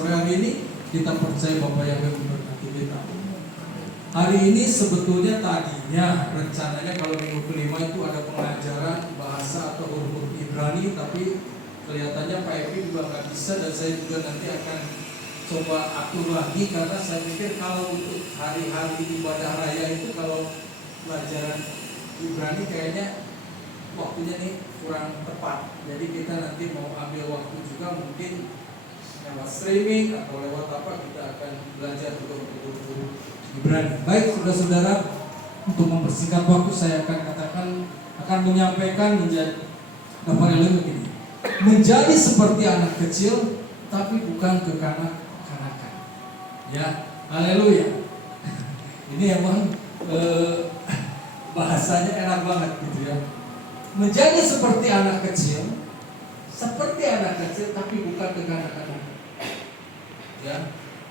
sore hari ini kita percaya Bapak yang memberkati kita. Hari ini sebetulnya tadinya rencananya kalau minggu kelima itu ada pengajaran bahasa atau huruf Ibrani, tapi kelihatannya Pak Evi juga nggak bisa, dan saya juga nanti akan coba atur lagi, karena saya pikir kalau untuk hari-hari ibadah raya itu kalau pelajaran Ibrani kayaknya waktunya nih kurang tepat. Jadi kita nanti mau ambil waktu juga, mungkin lewat streaming atau lewat apa, kita akan belajar juga untuk guru-guru Ibrani. Baik saudara-saudara, untuk mempersingkat waktu saya akan menyampaikan menjadi begini. Menjadi seperti anak kecil tapi bukan kekanak-kanakan. Ya, haleluya. Ini emang bahasanya enak banget gitu ya. Menjadi seperti anak kecil tapi bukan kekanak-kanakan. Ya,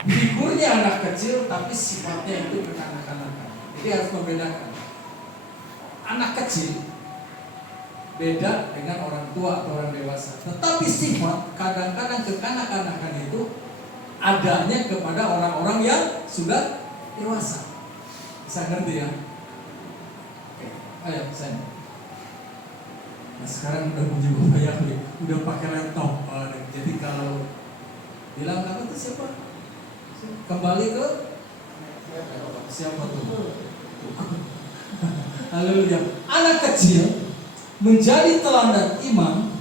figurnya anak kecil tapi sifatnya itu kekanak-kanakan. Jadi harus membedakan. Anak kecil beda dengan orang tua atau orang dewasa. Tetapi sifat kadang-kadang kekanak-kanakan itu adanya kepada orang-orang yang sudah dewasa. Bisa ngerti ya? Oke, ayo saya. Nah, sekarang udah puji Bapak ya, udah pakai laptop. Jadi kalau bilang apa tuh siapa? Kembali ke siapa tuh? Haleluya. Anak kecil menjadi teladan iman.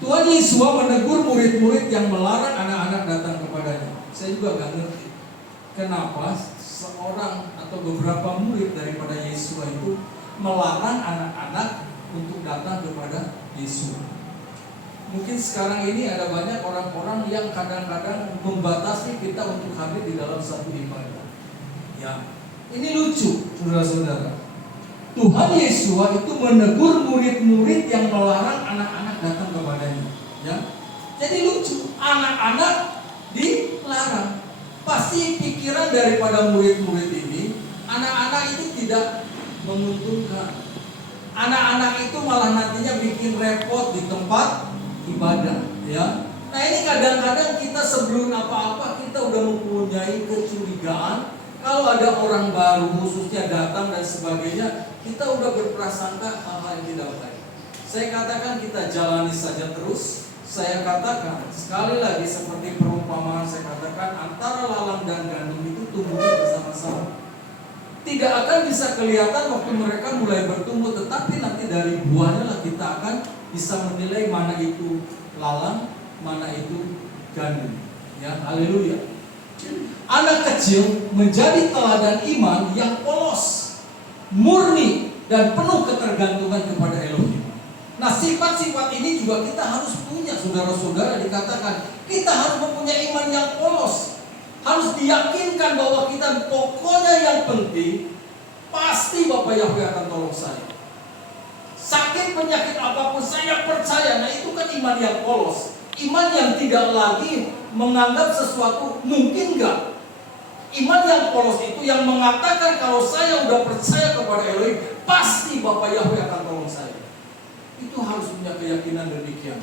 Tuhan Yesus menegur murid-murid yang melarang anak-anak datang kepadanya. Saya juga gak ngerti kenapa seorang atau beberapa murid daripada Yesus itu melarang anak-anak untuk datang kepada Yesus. Mungkin sekarang ini ada banyak orang-orang yang kadang-kadang membatasi kita untuk hadir di dalam satu ibadah. Ya, ini lucu, saudara-saudara. Tuhan Yesus itu menegur murid-murid yang melarang anak-anak datang kepadanya. Ya, jadi lucu, anak-anak dilarang. Pasti pikiran daripada murid-murid ini, anak-anak itu tidak menguntungkan. Anak-anak itu malah nantinya bikin repot di tempat ibadah. Ya, nah ini kadang-kadang kita sebelum apa-apa kita udah mempunyai kecurigaan. Kalau ada orang baru khususnya datang dan sebagainya, kita udah berprasangka hal-hal yang tidak baik. Saya katakan kita jalani saja terus. Saya katakan sekali lagi seperti perumpamaan, saya katakan antara lalang dan gandum itu tumbuhnya bersama-sama. Tidak akan bisa kelihatan waktu mereka mulai bertumbuh, tetapi nanti dari buahnya lah kita akan bisa menilai mana itu lalang, mana itu gandum. Ya, haleluya. Anak kecil menjadi teladan iman yang polos, murni, dan penuh ketergantungan kepada Elohim. Nah, sifat-sifat ini juga kita harus punya, saudara-saudara. Dikatakan kita harus mempunyai iman yang polos. Harus diyakinkan bahwa kita pokoknya yang penting pasti Bapak Yahweh akan tolong saya. Sakit penyakit apapun saya percaya. Nah, itu kan iman yang polos. Iman yang tidak lagi menganggap sesuatu mungkin enggak. Iman yang polos itu yang mengatakan kalau saya udah percaya kepada Elohim, pasti Bapak Yahweh akan tolong saya. Itu harus punya keyakinan demikian.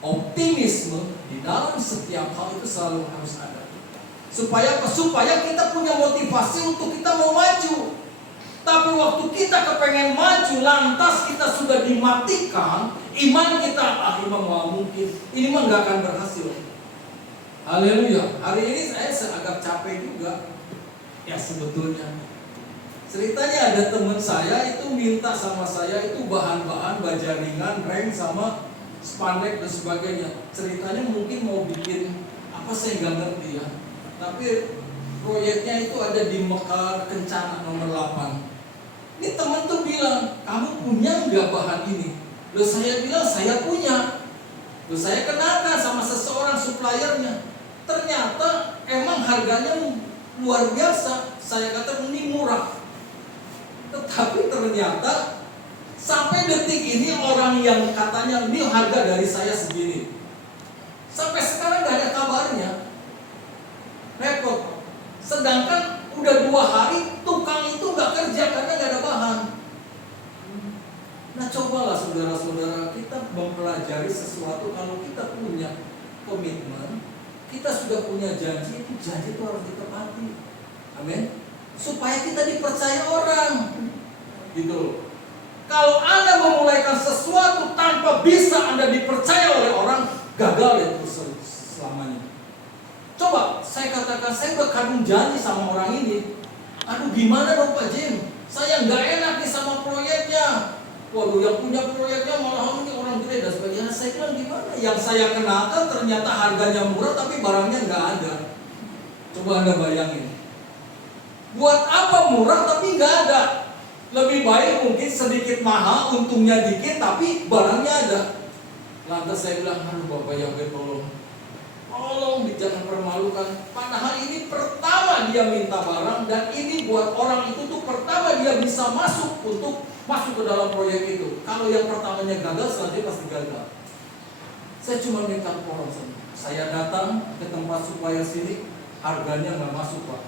Optimisme di dalam setiap hal itu selalu harus ada. Supaya apa? Supaya kita punya motivasi untuk kita mau maju. Tapi waktu kita kepengen maju, lantas kita sudah dimatikan, iman kita imam mungkin ini mah nggak akan berhasil. Haleluya. Hari ini saya agak capek juga. Ya sebetulnya. Ceritanya ada teman saya itu minta sama saya itu bahan-bahan baja ringan, rem sama spandek dan sebagainya. Ceritanya mungkin mau bikin apa saya nggak ngerti ya. Tapi proyeknya itu ada di Mekar Kencana nomor 8. Ini teman tuh bilang, kamu punya nggak bahan ini? Loh saya bilang saya punya. Loh saya kenakan sama seseorang suppliernya. Ternyata emang harganya luar biasa. Saya kata ini murah. Tetapi ternyata sampai detik ini orang yang katanya ini harga dari saya segini, sampai sekarang nggak ada kabarnya. Repot. Sedangkan udah 2 hari tukang itu nggak kerja karena nggak ada bahan. Nah cobalah saudara-saudara, kita mempelajari sesuatu. Kalau kita punya komitmen, kita sudah punya janji, itu janji itu harus ditepati. Amin. Supaya kita dipercaya orang, gitu. Kalau Anda memulaikan sesuatu tanpa bisa Anda dipercaya oleh orang, gagal ya terus selamanya. Coba saya katakan, saya udah kadung janji sama orang ini. Aduh gimana dong Pak Jim, saya nggak enak nih sama proyeknya. Waduh, yang punya proyeknya malah ini orang gede dan sebagainya. Saya bilang gimana? Yang saya kenakan ternyata harganya murah tapi barangnya nggak ada. Coba Anda bayangin. Buat apa murah tapi nggak ada? Lebih baik mungkin sedikit mahal, untungnya dikit tapi barangnya ada. Lantas saya bilang, aduh Bapak Yahweh tolong jangan permalukan. Padahal ini pertama dia minta barang, dan ini buat orang itu tuh pertama dia bisa masuk ke dalam proyek itu. Kalau yang pertamanya gagal, selanjutnya pasti gagal. Saya cuma minta tolong saja. Saya datang ke tempat supplier sini, harganya nggak masuk Pak.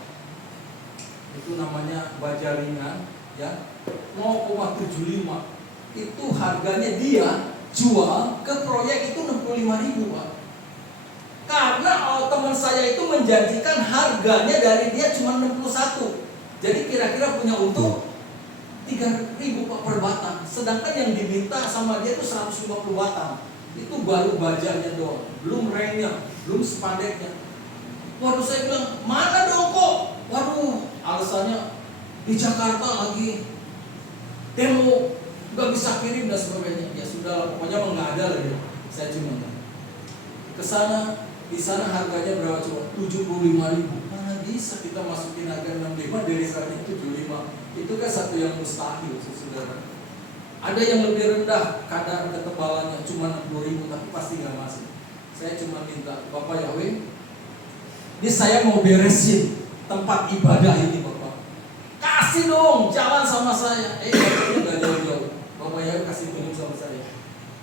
Itu namanya baja ringan, ya 0,75. Itu harganya dia jual ke proyek itu 65.000 Pak. Karena teman saya itu menjanjikan harganya dari dia cuma 61. Jadi kira-kira punya untung 3.000 Pak per batang. Sedangkan yang diminta sama dia itu 150 batang. Itu baru bajanya doang, belum remnya, belum spandeknya. Waduh saya bilang, mana dong kok? Waduh, alasannya di Jakarta lagi demo, nggak bisa kirim dan sebagainya. Ya sudah, pokoknya nggak ada lagi. Saya cuma ke sana. Di sana harganya berapa coba? 75.000. Mana bisa kita masukin harga 65 dari seharga 75? Itu kan satu yang mustahil, saudara. Ada yang lebih rendah kadar ketebalannya cuma 60.000, tapi pasti nggak masuk. Saya cuma minta, Bapak Yahweh, ini saya mau beresin tempat ibadah ini Bapak. Kasih dong jalan sama saya. Bapaknya nggak jauh-jauh. Bapak Yahweh kasih tunjuk sama saya.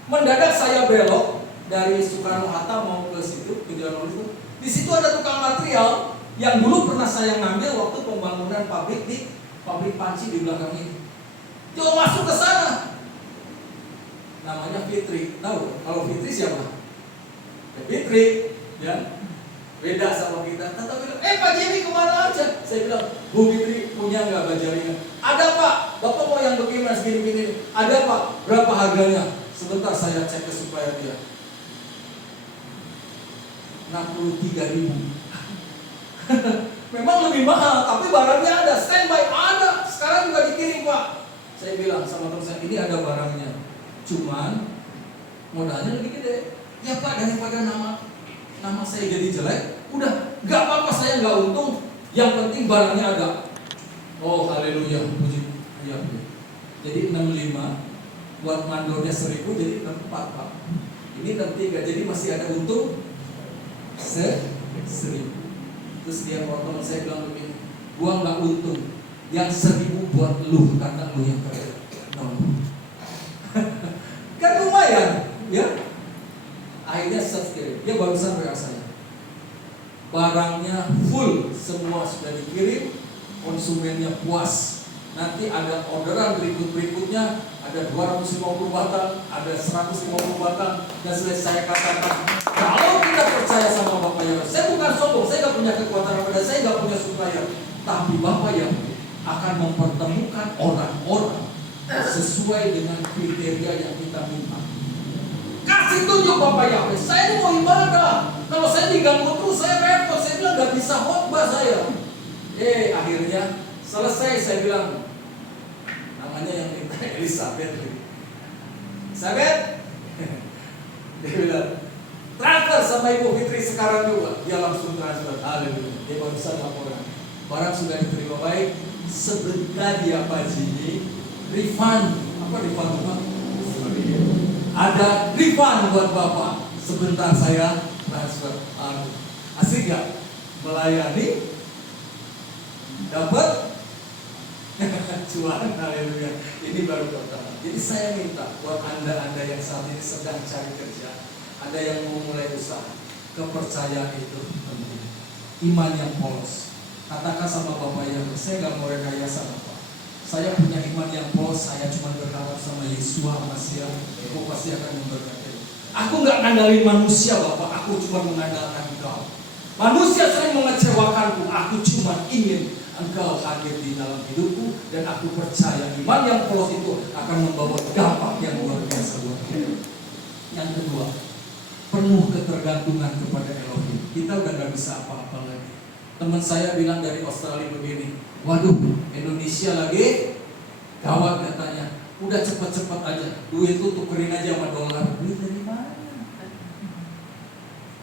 Mendadak saya belok dari Soekarno-Hatta mau ke situ, ke jalan itu. Di situ ada tukang material yang dulu pernah saya ngambil waktu pembangunan pabrik di pabrik panci di belakang ini. Jauh masuk ke sana. Namanya Fitri. Tahu? Kalau Fitri siapa? Ya, Fitri, ya. Beda sama kita. Tata bilang, Pak Jimmy kemana aja? Saya bilang, Bu Fitri punya nggak baja ringan? Ada Pak. Bapak mau yang begini segini-gini? Ada Pak. Berapa harganya? Sebentar saya cek ke supaya dia. 63.000. Memang lebih mahal, tapi barangnya ada, standby ada, sekarang juga dikirim Pak. Saya bilang sama teman saya, ini ada barangnya, cuman modalnya lebih gede. Ya Pak, daripada nama saya jadi jelek, udah nggak apa-apa, saya nggak untung, yang penting barangnya ada. Oh haleluya, puji ya. Jadi 65 buat mandornya 1.000, jadi 64 Pak. Ini 63, jadi masih ada untung 1.000. Terus dia teman saya bilang begini, gua nggak untung, yang 1.000 buat lu karena lu yang keren. Kan lumayan, ya. Akhirnya subscribe, dia barusan WA saya. Barangnya full, semua sudah dikirim, konsumennya puas. Nanti ada orderan berikutnya, ada 250 batang, ada 150 batang, dan sudah saya katakan, kalau kita percaya sama Bapak Yahweh, saya bukan sombong, saya nggak punya kekuatan apa, saya nggak punya supplier, tapi Bapak Yahweh akan mempertemukan orang-orang sesuai dengan kriteria yang kita minta. Kasih tunjuk Bapak Yahweh, saya ini mau ibadah. Kalau saya diganggu terus, saya repot, saya bilang nggak bisa khotbah saya. Akhirnya selesai, saya bilang, namanya yang minta Elizabeth. Dia bilang, transfer sama Ibu Fitri sekarang juga. Dia langsung transfer. Haleluya. Dia barusan laporan. Barang sudah diterima baik. Sebentar dia Pak Jimmy, refund. Apa refund Pak? Ada refund buat Bapak. Sebentar saya transfer. Asik gak? Melayani, dapat cuan. Haleluya. Ini baru pertama. Jadi saya minta buat anda yang saat ini sedang cari kerja, ada yang mau mulai usaha, kepercayaan itu penting. Iman yang polos. Katakan sama Bapak Yahweh, saya gak mau rekayasa Bapak. Saya punya iman yang polos, saya cuma berharap sama Yesua Masya, Engkau pasti akan memberkati. Aku nggak ngandalin manusia Bapak, aku cuma mengandalkan Engkau. Manusia sering mengecewakanku, aku cuma ingin Engkau hadir di dalam hidupku, dan aku percaya iman yang polos itu akan membawa dampak yang luar biasa buat kita. Yang kedua, penuh ketergantungan kepada Elohim. Kita udah nggak bisa apa-apa lagi. Teman saya bilang dari Australia begini, waduh, Indonesia lagi gawat katanya. Udah cepat-cepat aja, duit itu tukerin aja sama dolar. Duit dari mana?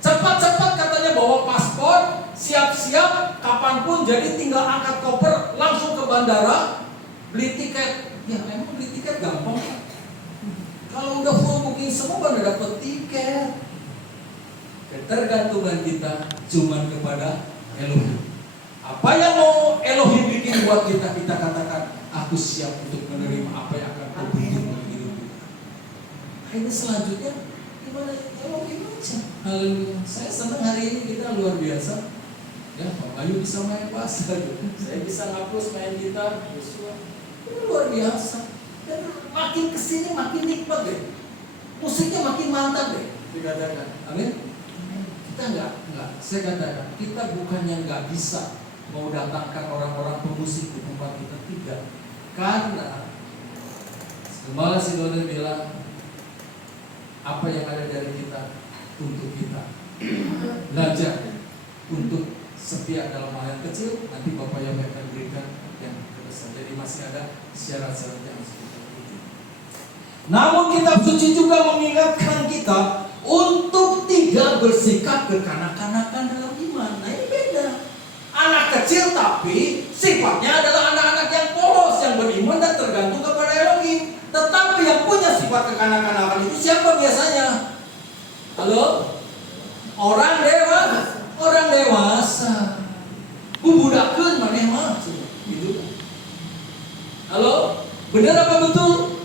Cepat-cepat katanya bawa paspor, siap-siap, kapanpun. Jadi tinggal angkat koper, langsung ke bandara, beli tiket. Ya emang beli tiket gampang kan? Kalau udah full booking semua baru dapat tiket. Ketergantungan kita cuma kepada Elohim. Apa yang mau Elohim bikin buat kita, kita katakan, aku siap untuk menerima apa yang akan kau bikin dalam hidup kita. Ini selanjutnya gimana Elohim aja. Haleluya. Saya senang hari ini kita luar biasa. Ya, Pak Bayu bisa main bass, saya bisa ngapus main gitar, Yosua. Ini luar biasa. Dan makin kesini makin nikmat deh. Musiknya makin mantap deh, dikatakan. Amin. Kita enggak, saya katakan, kita bukannya enggak bisa mau datangkan orang-orang pemusik di tempat kita, tidak. Karena Gembala Sidonir bilang, apa yang ada dari kita untuk kita. Belajar untuk setia dalam hal yang kecil, nanti Bapak yang akan berikan yang besar. Jadi masih ada syarat-syarat yang harus kita ikuti. Namun kitab suci juga mengingatkan kita untuk tidak bersikap kekanak-kanakan dalam iman. Nah ini beda. Anak kecil tapi sifatnya adalah anak-anak yang polos, yang beriman dan tergantung kepada Elohim. Tetapi yang punya sifat kekanak-kanakan itu siapa biasanya? Halo? Orang dewasa. Bubudakeun maneh mah gitu. Halo? Benar apa betul?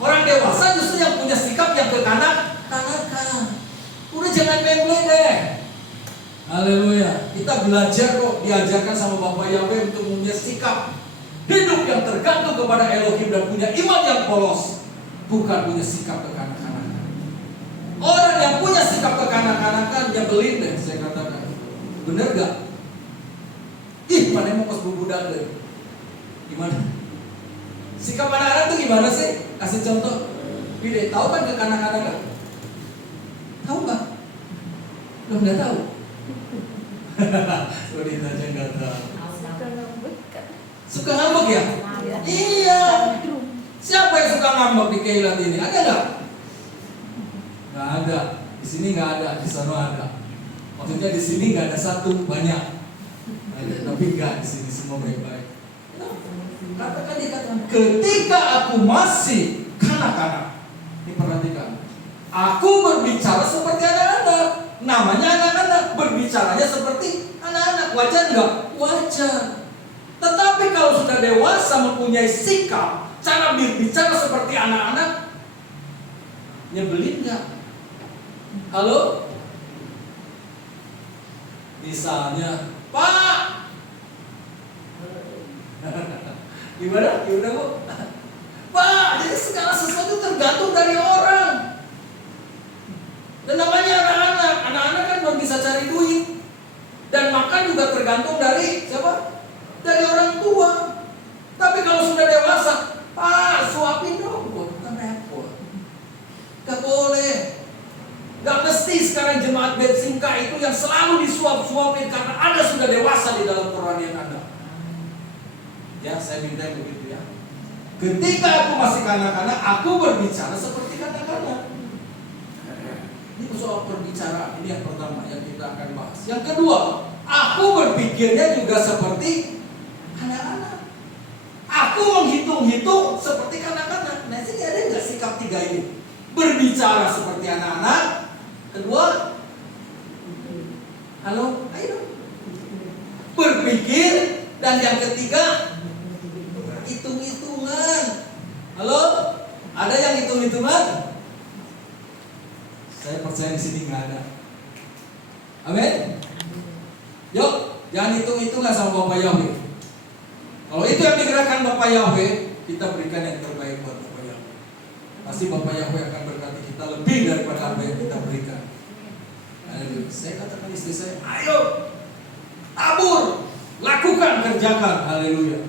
Orang dewasa justru yang punya sikap yang kekanak-kanakan. Udah jangan main-main deh. Haleluya. Kita belajar kok, diajarkan sama Bapak Yahweh untuk punya sikap hidup yang tergantung kepada Elohim dan punya iman yang polos, bukan punya sikap kekanak-kanakan. Orang yang punya sikap kekanak-kanakan nyebelin deh, saya katakan. Bener gak? Ih, mana mau pas bubudak deh. Gimana? Sikap anak-anak itu gimana sih? Kasih contoh. Bide, tahu kan kekanak-kanakan? Tahu gak? Lo nggak tahu? Sorry aja nggak tahu. Suka ngambek ya? Iya. Siapa yang suka ngambek di Keilat ini? Ada nggak? Nggak ada. Di sini nggak ada, di sana ada. Maksudnya di sini nggak ada satu, banyak. Ada, tapi nggak di sini semua baik-baik. Katakan dikatakan, ketika aku masih kanak-kanak, ini perhatikan, aku berbicara seperti anak-anak. Namanya anak-anak, berbicaranya seperti anak-anak. Wajar nggak? Wajar. Tetapi kalau sudah dewasa mempunyai sikap, cara berbicara seperti anak-anak, nyebelin nggak? Halo? Misalnya, Pak, gimana? Gimana Bu? Pak, jadi segala sesuatu tergantung dari orang. Dan namanya anak-anak. Anak-anak kan belum bisa cari duit. Dan makan juga tergantung dari siapa? Dari orang tua. Tapi kalau sudah dewasa, Pak, suapin dong. Bukan repot. Gak boleh. Gak mesti sekarang jemaat Bet Singka itu yang selalu disuap-suapin, karena Anda sudah dewasa di dalam kerohanian Anda. Ya, saya minta begitu ya. Ketika aku masih kanak-kanak, aku berbicara seperti kanak-kanak. Ini soal perbicaraan, ini yang pertama yang kita akan bahas. Yang kedua, aku berpikirnya juga seperti anak-anak. Aku menghitung-hitung seperti kanak-kanak. Nah, sini ada nggak sikap tiga ini? Berbicara seperti anak-anak. Kedua, halo, ayo. Berpikir, dan yang ketiga, hitung-hitungan. Halo, ada yang hitung-hitungan? Saya percaya di sini nggak ada. Amin. Yuk, jangan hitung-hitungan sama Bapak Yahweh. Kalau itu yang digerakkan Bapak Yahweh, kita berikan yang terbaik buat Bapak Yahweh. Pasti Bapak Yahweh akan berkati kita lebih daripada apa yang kita berikan. Haleluya. Saya katakan istri saya, ayo tabur, lakukan, kerjakan. Haleluya.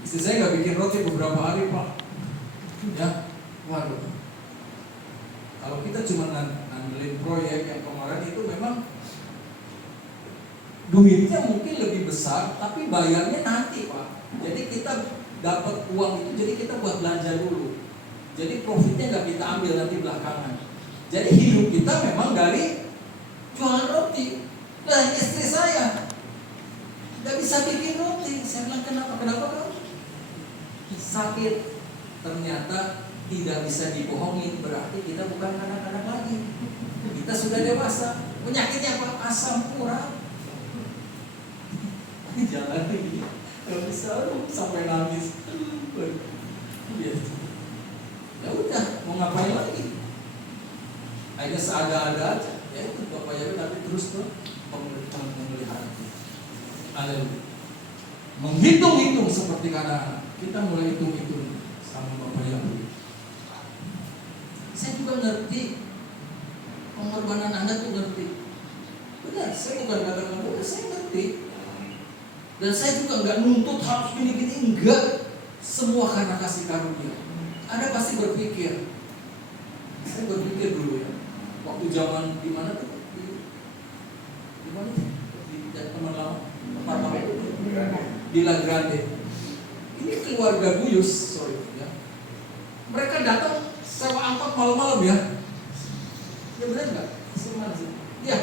Istri saya nggak bikin roti beberapa hari, Pak. Ya, waduh. Kalau kita cuma ngandelin proyek yang kemarin itu memang duitnya mungkin lebih besar, tapi bayarnya nanti, Pak. Jadi kita dapat uang itu, jadi kita buat belanja dulu. Jadi profitnya nggak kita ambil nanti belakangan. Jadi hidup kita memang dari jualan roti. Nah, istri saya nggak bisa bikin roti. Saya bilang kenapa kamu? Sakit. Ternyata tidak bisa dibohongin, berarti kita bukan anak-anak lagi. Kita sudah dewasa. Penyakitnya apa? Asam urat. Jangan ini, kalau bisa sampai nangis. Ya udah, mau ngapain lagi? Akhirnya seada-ada aja. Ya itu Bapak Yahweh nanti terus tuh memelihara. Haleluya. Menghitung-hitung seperti anak-anak. Kita mulai hitung-hitung sama Bapak Yahweh. Saya juga ngerti pengorbanan Anda tuh ngerti. Benar, saya bukan katakan bodoh, saya ngerti. Dan saya juga nggak nuntut harus gini-gini, enggak. Semua karena kasih karunia. Anda pasti berpikir. Saya berpikir dulu ya. Waktu zaman di mana tuh? Di mana tuh? Di teman lama, apartemen di La Grande. Ini keluarga Buyus, sorry ya. Mereka datang sewa angkot malam-malam ya. Ya benar nggak? Semana sih? Ya.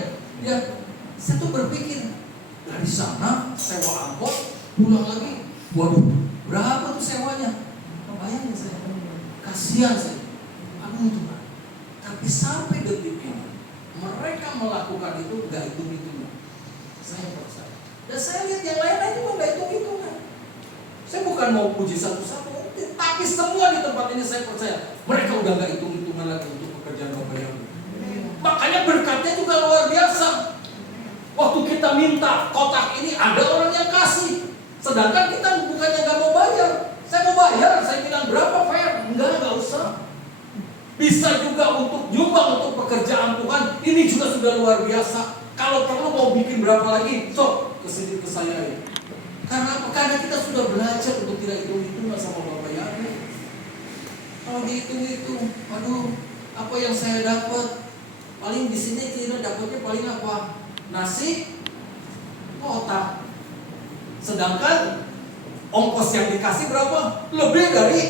Saya tuh berpikir dari sana sewa angkot pulang lagi. Waduh, berapa tuh sewanya? Bayangin saya. Kasihan saya. Aduh Tuhan. Tapi sampai detik ini mereka melakukan itu gak hitung-hitungan. Saya percaya. Dan saya lihat yang lain-lain juga gak hitung-hitungan. Saya bukan mau puji satu-satu, tapi semua di tempat ini saya percaya mereka udah gak hitung-hitungan lagi untuk pekerjaan Bapak Yahweh. Makanya berkatnya juga luar biasa. Waktu kita minta kotak ini ada orang yang kasih, sedangkan kita bukannya gak mau bayar. Saya mau bayar, saya bilang berapa fair? Enggak usah. Bisa juga untuk nyumbang untuk pekerjaan Tuhan. Ini juga sudah luar biasa. Kalau perlu mau bikin berapa lagi, sok kesini ke saya ya. Karena apa? Karena kita sudah belajar untuk tidak hitung-hitungan sama Bapak Yahweh. Kalau dihitung-hitung, aduh, apa yang saya dapat? Paling di sini kita dapatnya paling apa? Nasi, kotak. Sedangkan ongkos yang dikasih berapa? Lebih dari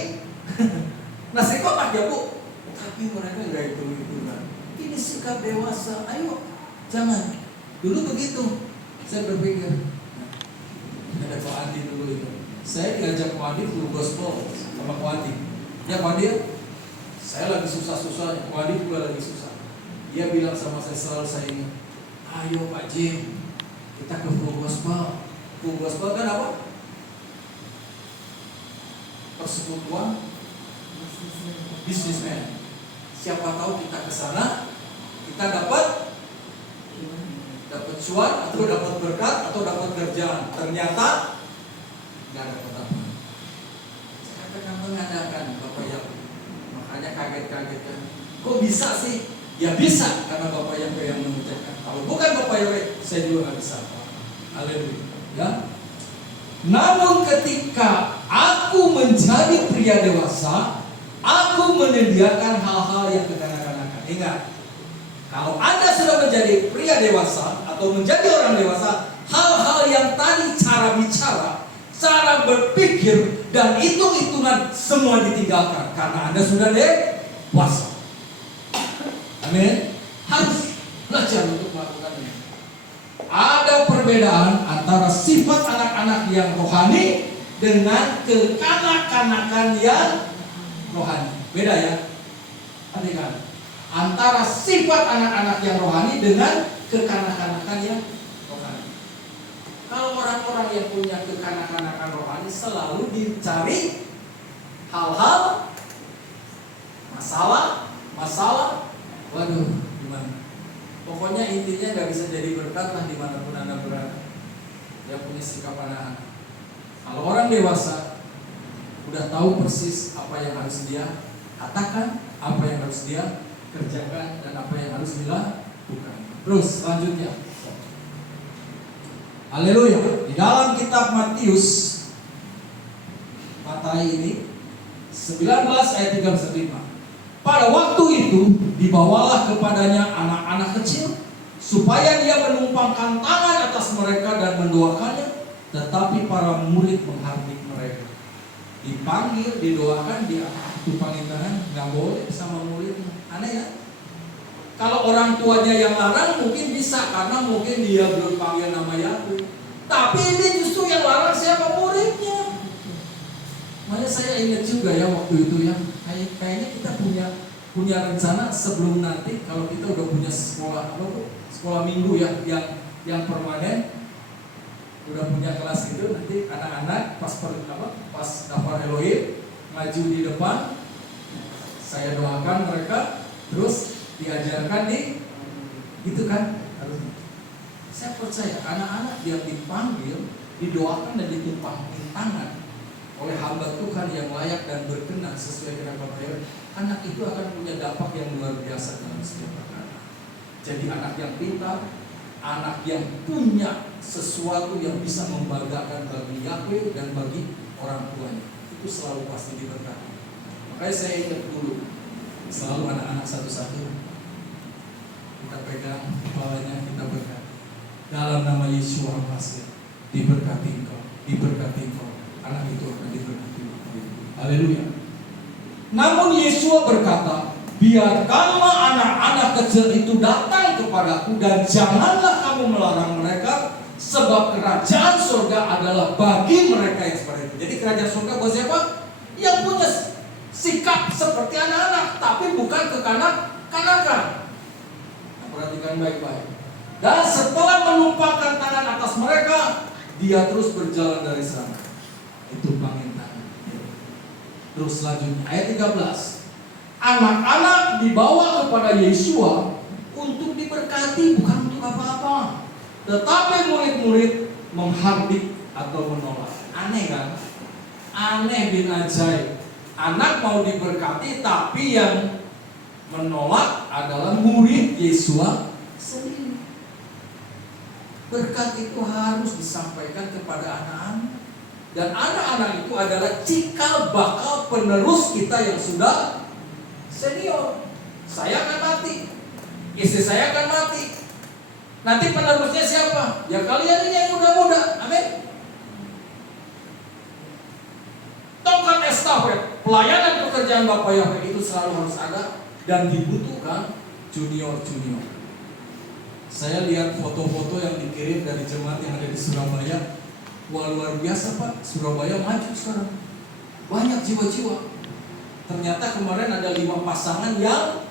nasi kotak ya Bu. Tapi mereka nggak hitung-hitungan. Ini sikap dewasa. Ayo, jangan. Dulu begitu. Saya berpikir, ada Pak Andi dulu itu. Saya diajak Pak Andi full gospel sama Pak Andi. Ya Pak Andi, saya lagi susah-susah. Pak Andi juga lagi susah. Dia bilang sama saya selalu saya ingat, ayo Pak Jim, kita ke full gospel. Full gospel kan apa? Persekutuan bisnismen. Siapa tahu kita ke sana, kita dapat cuan atau dapat berkat atau dapat kerjaan. Ternyata nggak dapat apa. Saya katakan mengadakan Bapak Yahweh. Makanya kaget-kaget kan. Kok bisa sih? Ya bisa karena Bapak Yahweh yang mengucapkan. Kalau bukan Bapak Yahweh, saya juga nggak bisa. Haleluya. Ya. Namun ketika aku menjadi pria dewasa, aku menyediakan hal-hal yang kekanak-kanakan. Ingat, kalau Anda sudah menjadi pria dewasa atau menjadi orang dewasa, hal-hal yang tadi cara bicara, cara berpikir, dan hitung-hitungan semua ditinggalkan karena Anda sudah dewasa. Amin. Harus belajar untuk melakukan ini. Ada perbedaan antara sifat anak-anak yang rohani dengan kekanak-kanakan yang rohani. Beda ya. Perhatikan. Antara sifat anak-anak yang rohani dengan kekanak-kanakan yang rohani. Kalau orang-orang yang punya kekanak-kanakan rohani selalu dicari hal-hal masalah. Waduh, gimana? Pokoknya intinya nggak bisa jadi berkat lah dimanapun Anda berada. Dia punya sikap anak-anak. Kalau orang dewasa udah tahu persis apa yang harus dia katakan, apa yang harus dia kerjakan, dan apa yang harus dilakukan. Terus selanjutnya, haleluya, di dalam kitab Matius ini 19 ayat 35. Pada waktu itu dibawalah kepadanya anak-anak kecil supaya dia menumpangkan tangan atas mereka dan mendoakannya, tetapi para murid menghardik mereka. Dipanggil, didoakan, dia tumpangin tangan, nggak boleh sama muridnya. Aneh ya? Kalau orang tuanya yang larang mungkin bisa, karena mungkin dia belum panggil nama Yahweh. Tapi ini justru yang larang siapa? Muridnya. Makanya saya ingat juga ya waktu itu ya, kayaknya kita punya rencana sebelum nanti kalau kita udah punya sekolah minggu ya yang permanen, udah punya kelas itu, nanti anak-anak pas daftar Elohim maju di depan, saya doakan mereka, terus diajarkan gitu kan. Saya percaya anak-anak yang dipanggil, didoakan dan ditumpangin tangan oleh hamba Tuhan yang layak dan berkenan sesuai dengan Bapak Yahweh, anak itu akan punya dampak yang luar biasa dalam setiap perkara. Jadi anak yang pintar, anak yang punya sesuatu yang bisa membanggakan bagi Yahweh dan bagi orang tuanya, itu selalu pasti diberkati. Makanya saya ingat dulu, selalu anak-anak satu-satu kita pegang kepalanya, kita berkati. Dalam nama Yesus Al-Masih, diberkati engkau, diberkati engkau. Anak itu akan diberkati. Haleluya. Namun Yesus berkata, biarkanlah anak-anak kecil itu datang kepadaku dan janganlah kamu melarang mereka, sebab kerajaan surga adalah bagi mereka yang seperti itu. Jadi kerajaan surga buat siapa? Yang punya sikap seperti anak-anak, tapi bukan kekanak-kanakan. Nah, perhatikan baik-baik. Dan setelah menumpangkan tangan atas mereka, dia terus berjalan dari sana. Itu pangin tangan. Terus selanjutnya ayat 13. Anak-anak dibawa kepada Yesua untuk diberkati, bukan untuk apa-apa. Tetapi murid-murid menghardik atau menolak. Aneh kan? Aneh bin ajaib. Anak mau diberkati, tapi yang menolak adalah murid Yesua sendiri. Berkat itu harus disampaikan kepada anak-anak. Dan anak-anak itu adalah cikal bakal penerus kita yang sudah senior. Saya akan mati, istri saya akan mati. Nanti penerusnya siapa? Ya kalian ini yang muda-muda. Amin. Tongkat estafet, pelayanan pekerjaan Bapak Yahweh itu selalu harus ada dan dibutuhkan junior-junior. Saya lihat foto-foto yang dikirim dari jemaat yang ada di Surabaya. Wah, luar biasa Pak, Surabaya maju sekarang. Banyak jiwa-jiwa. Ternyata kemarin ada 5 pasangan yang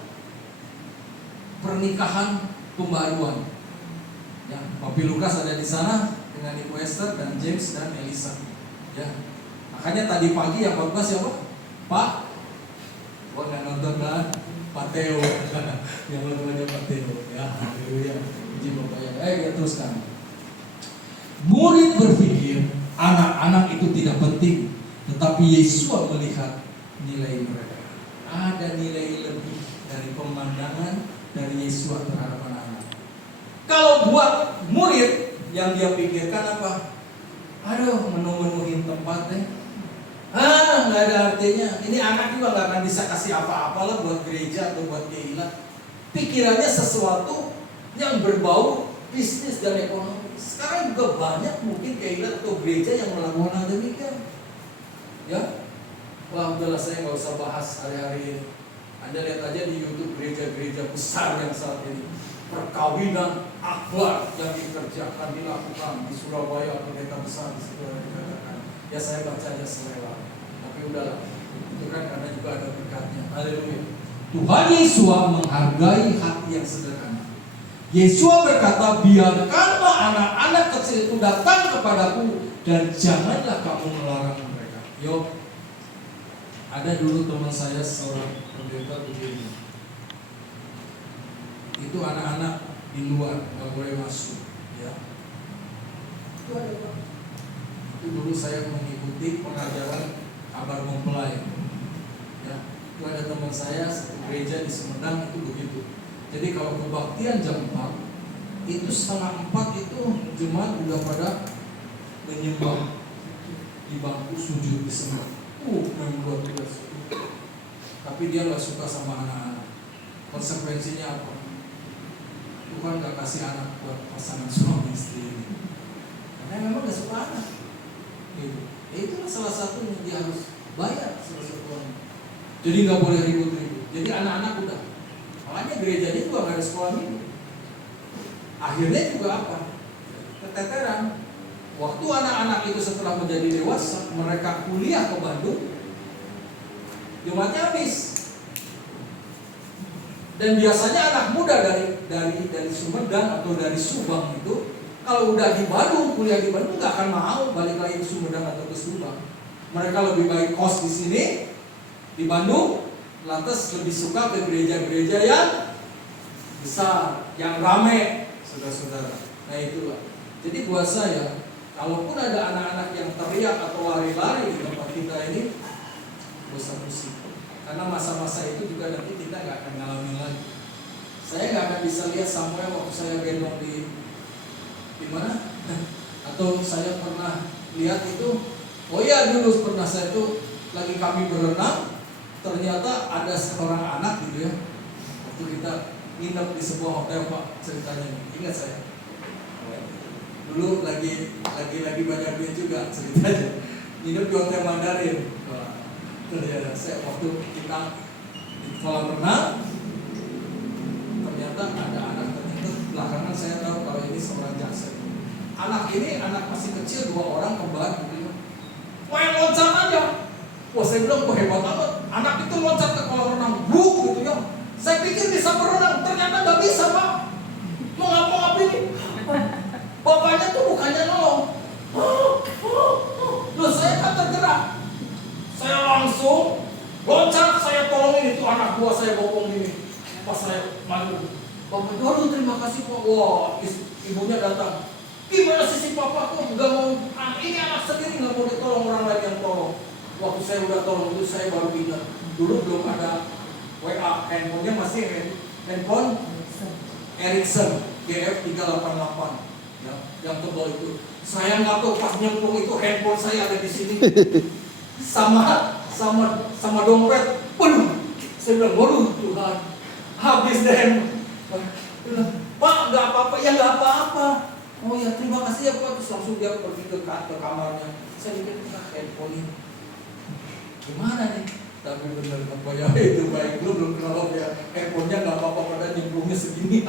pernikahan pembaruan. Ya, Papi Lukas ada di sana dengan Ibu Esther dan James dan Elisa. Ya, makanya tadi pagi yang khotbah siapa? Pak, gua nggak nonton kan? Pak Theo, yang khotbahnya Pak Theo. Ya, haleluya. Puji Bapak ya. Kita teruskan. Murid berpikir anak-anak itu tidak penting, tetapi Yesus melihat nilai mereka. Ada nilai lebih dari pemandangan dari Yesus terhadap anak-anak. Kalau buat murid yang dia pikirkan apa? Aduh, menu-menuhin tempat deh. Nggak ada artinya. Ini anak juga nggak akan bisa kasih apa-apalah buat gereja atau buat kehilat. Pikirannya sesuatu yang berbau bisnis dan ekonomi. Sekarang juga banyak mungkin kehilat atau gereja yang melakukan hal demikian. Ya, wah udahlah saya nggak usah bahas hari-hari ini. Anda lihat aja di YouTube gereja-gereja besar yang saat ini perkawinan akbar yang dikerjakan dilakukan di Surabaya, pendeta besar di situ dikatakan. Ya saya baca aja selera. Tapi udahlah, itu kan karena juga ada berkatnya. Haleluya. Tuhan Yesus menghargai hati yang sederhana. Yesus berkata, biarkanlah anak-anak kecil itu datang kepadaku dan janganlah kamu melarang mereka. Yo, ada dulu teman saya seorang pendeta begini. Itu anak-anak di luar nggak boleh masuk, ya. Itu ada Pak. Itu dulu saya mengikuti pengajaran kabar mempelai. Ya, itu ada teman saya satu gereja di Sumedang itu begitu. Jadi kalau kebaktian jam 4, itu setengah 4 itu jemaat udah pada menyembah di bangku sujud di semak. Memang luar biasa. Tapi dia nggak suka sama anak-anak. Konsekuensinya apa? Tuhan nggak kasih anak buat pasangan suami istri ini. Karena memang nggak suka anak. Gitu. Itulah salah satu yang dia harus bayar salah satu orang. Jadi nggak boleh ribut-ribut. Jadi anak-anak udah. Makanya gerejanya juga nggak ada sekolah minggu. Akhirnya juga apa? Keteteran. Waktu anak-anak itu setelah menjadi dewasa, mereka kuliah ke Bandung, Jumatnya habis. Dan biasanya anak muda dari Sumedang atau dari Subang itu, kalau udah di Bandung, kuliah di Bandung, nggak akan mau balik lagi ke Sumedang atau ke Subang. Mereka lebih baik kos di sini, di Bandung, lantas lebih suka ke gereja-gereja yang besar, yang rame, saudara-saudara. Nah itulah. Jadi buat saya, kalaupun ada anak-anak yang teriak atau lari-lari di tempat kita ini, gak usah pusing. Karena masa-masa itu juga nanti kita gak akan ngalamin lagi. Saya gak akan bisa lihat Samuel waktu saya gendong di mana? Atau saya pernah lihat itu, oh iya dulu pernah saya itu lagi kami berenang, ternyata ada seorang anak gitu ya. Waktu kita nginep di sebuah hotel Pak, ceritanya ingat saya. Dulu lagi banyak duit juga ceritanya. Hidup di hotel Mandarin. Ternyata saya waktu kita di kolam renang, ternyata ada anak ternyata belakangan saya tahu kalau ini seorang jaksa. Anak ini anak masih kecil, 2 orang kembar gitu. Main loncat aja. Wah saya bilang hebat banget. Anak itu loncat ke kolam renang, buk gitu ya. Saya pikir bisa berenang, ternyata nggak bisa Pak. Mau ngapain? Bapaknya tuh bukannya nolong. Loh saya kan tergerak. Saya langsung loncat, saya tolongin itu anak buah saya bopong ini. Pas saya malu. Bapak, aduh terima kasih Pak. Wah, ibunya datang. Gimana sih papa kok nggak mau? Ini anak sendiri nggak mau ditolong, orang lain yang tolong. Waktu saya udah tolong itu saya baru ingat. Dulu belum ada WA, handphonenya masih handphone Ericsson GF388. Ya, yang tebal itu. Saya nggak tahu pas nyemplung itu handphone saya ada di sini, sama dompet. Waduh, saya bilang waduh Tuhan, habis deh. Pak nggak apa-apa, ya nggak apa-apa. Oh ya terima kasih ya Pak. Terus langsung dia pergi ke kamarnya. Saya mikir handphone ini gimana nih? Tapi benar apa ya itu baik belum kenal ya handphonenya nggak apa-apa pada nyemplungnya segini.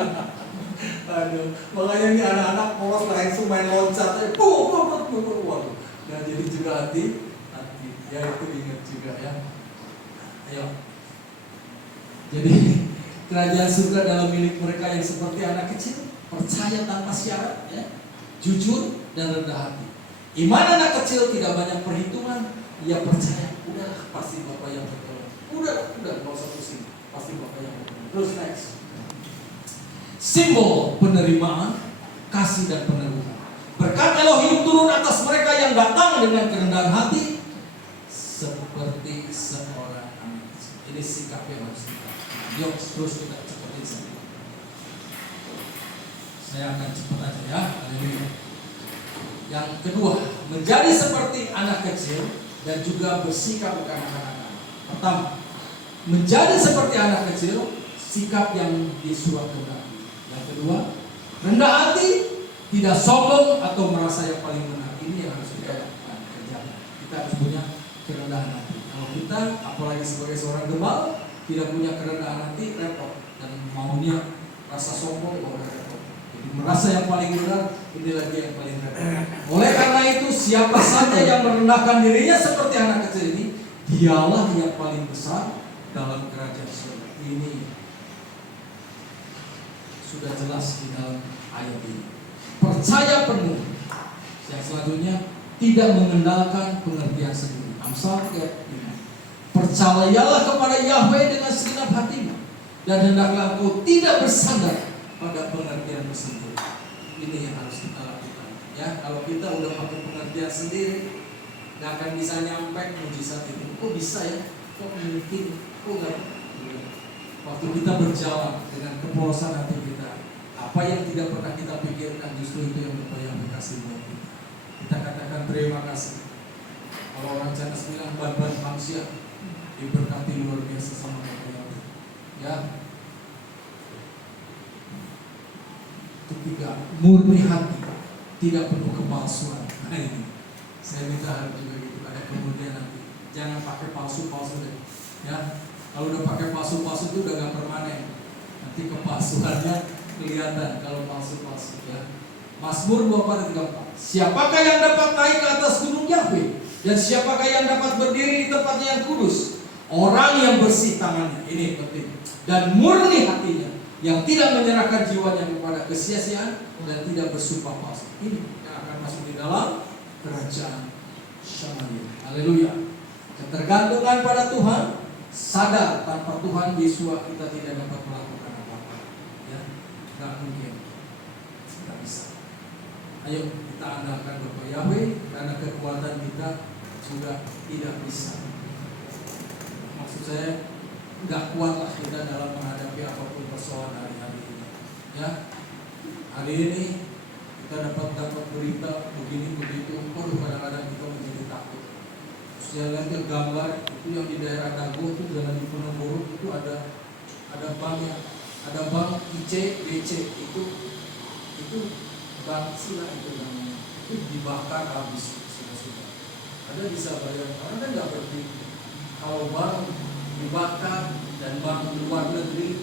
Aduh, makanya ini anak-anak polos langsung main loncat aja, waduh. Nah jadi juga hati, ya itu ingat juga ya. Ayo. Jadi kerajaan surga dalam milik mereka yang seperti anak kecil, percaya tanpa syarat, ya, jujur dan rendah hati. Iman anak kecil tidak banyak perhitungan, ia percaya, udah pasti Bapak yang bertolong. Udah, nggak usah pusing, pasti Bapak yang bertolong. Terus next. Simbol penerimaan, kasih dan peneguhan. Berkat Elohim turun atas mereka yang datang dengan kerendahan hati, seperti seorang anak. Ini sikap yang harus kita. Yuk, terus kita cepetin sedikit. Saya akan cepat aja ya. Yang kedua, menjadi seperti anak kecil dan juga bersikap bukan anak-anak. Pertama, menjadi seperti anak kecil, sikap yang disuruh kehendak. Yang kedua, rendah hati, tidak sombong atau merasa yang paling benar. Ini yang harus kita lakukan, kerjakan. Kita harus punya kerendahan hati. Kalau kita, apalagi sebagai seorang gembala, tidak punya kerendahan hati, repot. Dan maunya rasa sombong, repot. Jadi merasa yang paling benar, ini lagi yang paling repot. Oleh karena itu, siapa saja yang merendahkan dirinya seperti anak kecil ini, dialah yang paling besar dalam kerajaan surga. Ini sudah jelas di dalam ayat ini. Percaya penuh. Yang selanjutnya, tidak mengandalkan pengertian sendiri. Amsal 3:5. Percayalah kepada Yahweh dengan segenap hatimu, dan hendaklah engkau tidak bersandar pada pengertianmu sendiri. Ini yang harus kita lakukan. Ya, kalau kita udah pakai pengertian sendiri, nggak akan bisa nyampe mujizat itu. Kok bisa ya? Kok mungkin? Kok nggak? Waktu kita berjalan dengan kepolosan hati kita, apa yang tidak pernah kita pikirkan justru itu yang berkasih buat kita. Kita katakan terima kasih. Kalau orang Chinese bilang ban-ban manusia diberkati luar biasa sama Bapak Yahweh. Ya. Ketiga, murni hati, tidak penuh kepalsuan. Nah ini, saya minta harap juga gitu. Ada kemudian nanti, jangan pakai palsu-palsu deh. Ya. Kalau udah pakai palsu-palsu itu udah gak permanen. Nanti kepalsuannya kelihatan kalau palsu-palsu ya. Mazmur 24:34. Siapakah yang dapat naik ke atas gunung Yahweh? Dan siapakah yang dapat berdiri di tempat yang kudus? Orang yang bersih tangannya, ini penting, dan murni hatinya, yang tidak menyerahkan jiwanya kepada kesia-siaan dan tidak bersumpah palsu. Ini yang akan masuk di dalam kerajaan Syamalia. Haleluya. Ketergantungan pada Tuhan, sadar tanpa Tuhan Yesus kita tidak dapat melakukan apa-apa. Ya, nggak mungkin, tidak bisa. Ayo kita andalkan Bapa Yahweh, karena kekuatan kita juga tidak bisa. Maksud saya, nggak kuatlah kita dalam menghadapi apapun persoalan hari-hari ini. Ya, hari ini kita dapat berita begini begitu, kadang-kadang kita menjadi takut. Saya lihat ke gambar itu yang di daerah Dago itu jalan di Penomborok itu ada banknya, ada bank IC, BC itu bank sila itu namanya, itu dibakar habis sudah. Ada bisa bayar, orang kan nggak berpikir kalau bank dibakar dan bank luar negeri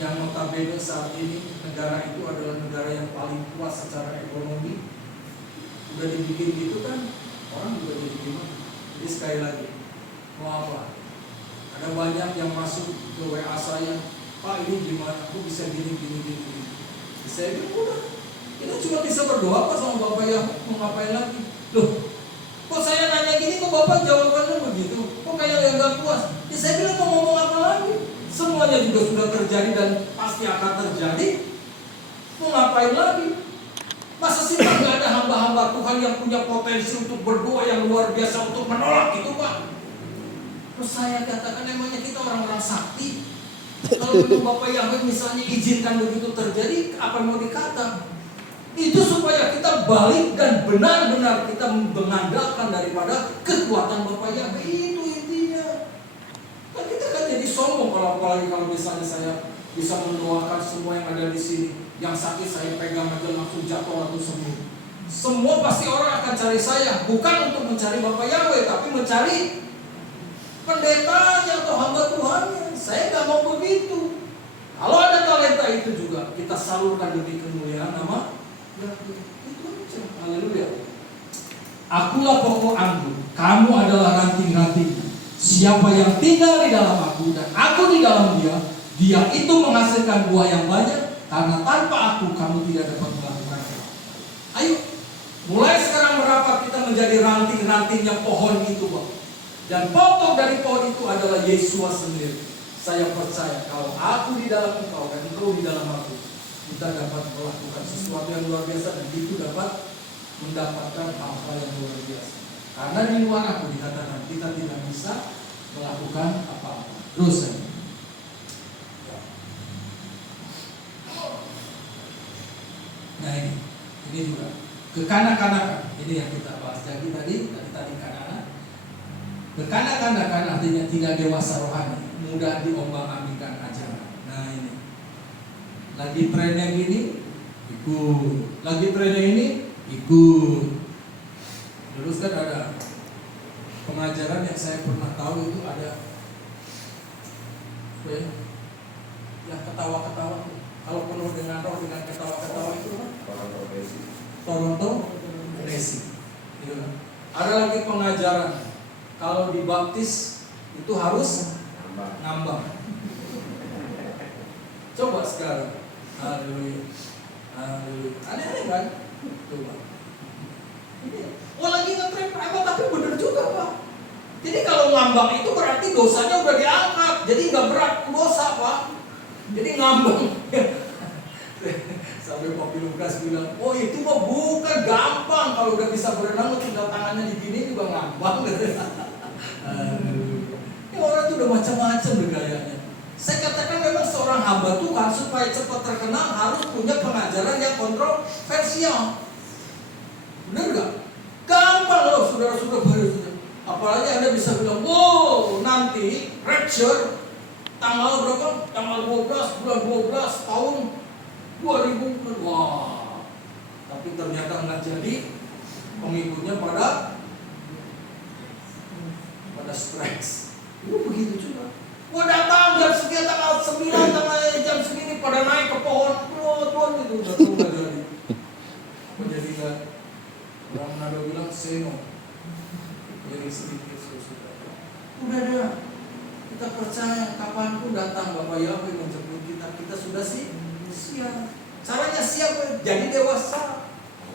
yang notabene saat ini negara itu adalah negara yang paling kuat secara ekonomi, udah dibikin gitu kan, orang juga jadi gimana? Jadi sekali lagi, mau apa? Ada banyak yang masuk ke WA saya, Pak ini gimana? Aku bisa gini. Saya bilang udah, kita cuma bisa berdoa Pak sama Bapak yang mau ngapain lagi? Loh, kok saya nanya gini kok Bapak jawabannya begitu? Kok kayak yang gak puas? Ya saya bilang mau ngomong apa lagi? Semuanya juga sudah terjadi dan pasti akan terjadi. Mau ngapain lagi? Masa sih Pak gak ada hamba-hamba Tuhan yang punya potensi untuk berdoa yang luar biasa untuk menolak itu Pak? Terus saya katakan emangnya kita orang-orang sakti. Kalau Bapak Yahweh misalnya izinkan begitu terjadi, apa mau dikata? Itu supaya kita balik dan benar-benar kita mengandalkan daripada kekuatan Bapak Yahweh. Itu intinya. Kan kita kan jadi sombong apalagi kalau misalnya saya bisa mendoakan semua yang ada di sini. Yang sakit saya pegang aja langsung jatuh atau sembuh. Semua pasti orang akan cari saya, bukan untuk mencari Bapak Yahweh, tapi mencari pendetanya atau hamba Tuhannya. Saya nggak mau begitu. Kalau ada talenta itu juga kita salurkan demi kemuliaan nama Yahweh. Itu aja. Haleluya. Akulah pokok anggur, kamu adalah ranting-rantingnya. Siapa yang tinggal di dalam aku dan aku di dalam dia itu menghasilkan buah yang banyak. Karena tanpa aku kamu tidak dapat melakukannya. Ayo, mulai sekarang merapat kita menjadi ranting-rantingnya pohon itu, Pak. Dan pokok dari pohon itu adalah Yesus sendiri. Saya percaya kalau aku di dalam engkau dan engkau di dalam aku, kita dapat melakukan sesuatu yang luar biasa dan itu dapat mendapatkan hal-hal yang luar biasa. Karena di luar aku dikatakan kita tidak bisa melakukan apa-apa. Terus saya. Nah ini juga kekanak-kanakan, ini yang kita bahas tadi kanak-kanak. Kekanak-kanakan artinya tidak dewasa rohani, mudah diombang-ambingkan ajaran. Nah ini, lagi trennya gini, ikut. Lagi trennya ini, ikut. Terus kan ada pengajaran yang saya pernah tahu itu ada, yang ketawa-ketawa. Kalau penuh dengan roh dengan ketawa-ketawa itu kan Toronto Racing. Gitu kan. Ada lagi pengajaran kalau dibaptis itu harus ngambang. Coba sekarang. Haleluya. Aneh-aneh kan? Coba. Lagi ngetren apa tapi benar juga Pak. Jadi kalau ngambang itu berarti dosanya udah diangkat. Jadi nggak berat dosa Pak. Jadi ngambang. Sampai Papi Lukas bilang, oh itu mah bukan gampang, kalau udah bisa berenang tinggal tangannya digini juga gampang. Ini orang tuh udah macam-macam deh gayanya. Saya katakan memang seorang hamba Tuhan supaya cepat terkenal harus punya pengajaran yang kontroversial. Benar gak? Gampang loh saudara-saudara. Apalagi Anda bisa bilang, wow nanti rapture tanggal berapa? Tanggal 12 bulan 12 tahun 2000. Wah, tapi ternyata nggak jadi. Pengikutnya pada stress. Itu begitu juga. Wah datang jam sekian tanggal 9 tanggal jam segini pada naik ke pohon. Tuan itu udah tuh nggak jadi. Apa jadi nggak? Orang Manado bilang seno. Jadi sedikit sudah. Udah dah. Kita percaya kapanpun datang Bapak Yahweh menjemput kita sudah siap. Caranya siap jadi dewasa